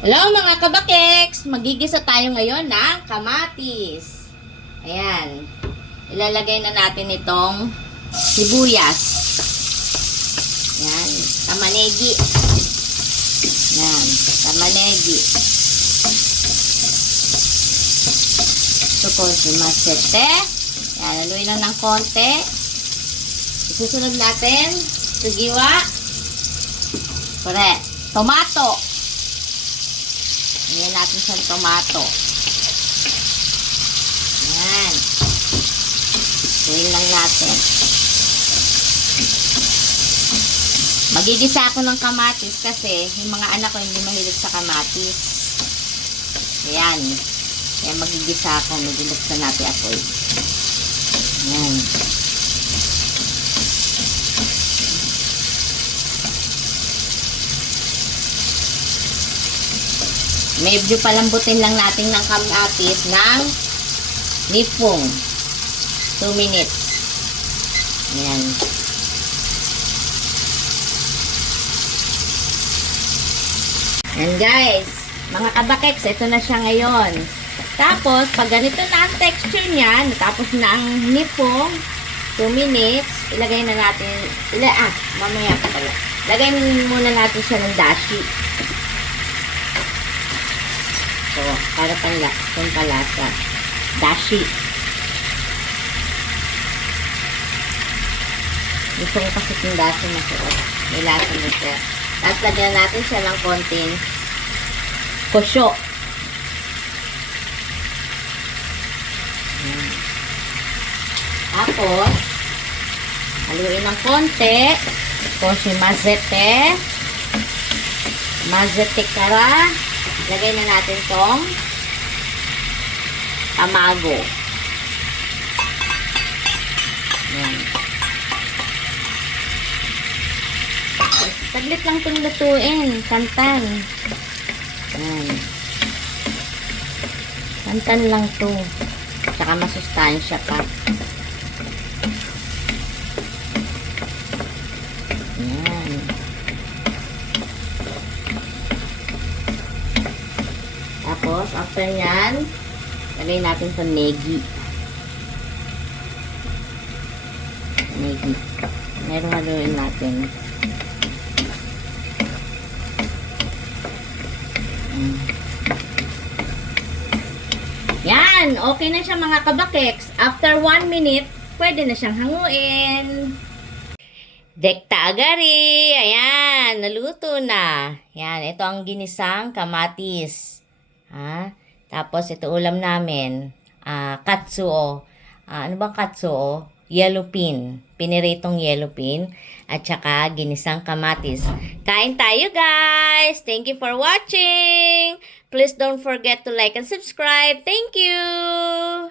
Hello mga kabakeks! Magigisa tayo ngayon ng kamatis. Ayan. Ilalagay na natin itong sibuyas. Ayan. Tamanegi. Ayan. Tamanegi. Po si masete. Ayan. Laluin lang ng konti. Isusunod natin. Sugiwa. Correct. Tomato. Lagyan natin sa tomato. Yan. Tuwin lang natin. Magigisa ako ng kamatis kasi yung mga anak ko hindi mahilig sa kamatis. Ayan. Kaya magigisa ako. Magigisa natin ako. Ayan. Medyo palambutin lang natin ng kamatis ng nipong. 2 minutes. Ayan. Ayan guys. Mga kabakeks, ito na siya ngayon. Tapos, pag ganito na ang texture niya, natapos na ang nipong, 2 minutes, ilagay na natin, ila, ah, mamaya pa pala. Lagay muna natin siya ng dashi. So, para pang pang palasa. Dashi. Gusto ko kasi yung dashi masarap. May lasa na siya. Tapos lagyan natin siya ng konting kosyo. Ayan. Tapos, haluin ng konti. Koshi mazete. Mazete kara. Lagay na natin tong tamago. Yan. Saglit lang itong lutuin. Kantan. Yan. Kantan lang to. Tsaka masustansya pa. Yan. Tapos, after nyan, lagay natin sa negi. Negi. Meron haluin natin. Mm. Yan! Okay na siya mga kabakeks. After 1 minute, pwede na siyang hanguin. Dekta agari. Ayan, naluto na. Yan, ito ang ginisang kamatis. Ha? Tapos ito ulam namin, ah katsuo. Ah, ano bang katsuo? Yellow pin. Piniritong yellow pin. At saka ginisang kamatis. Kain tayo guys! Thank you for watching! Please don't forget to like and subscribe. Thank you!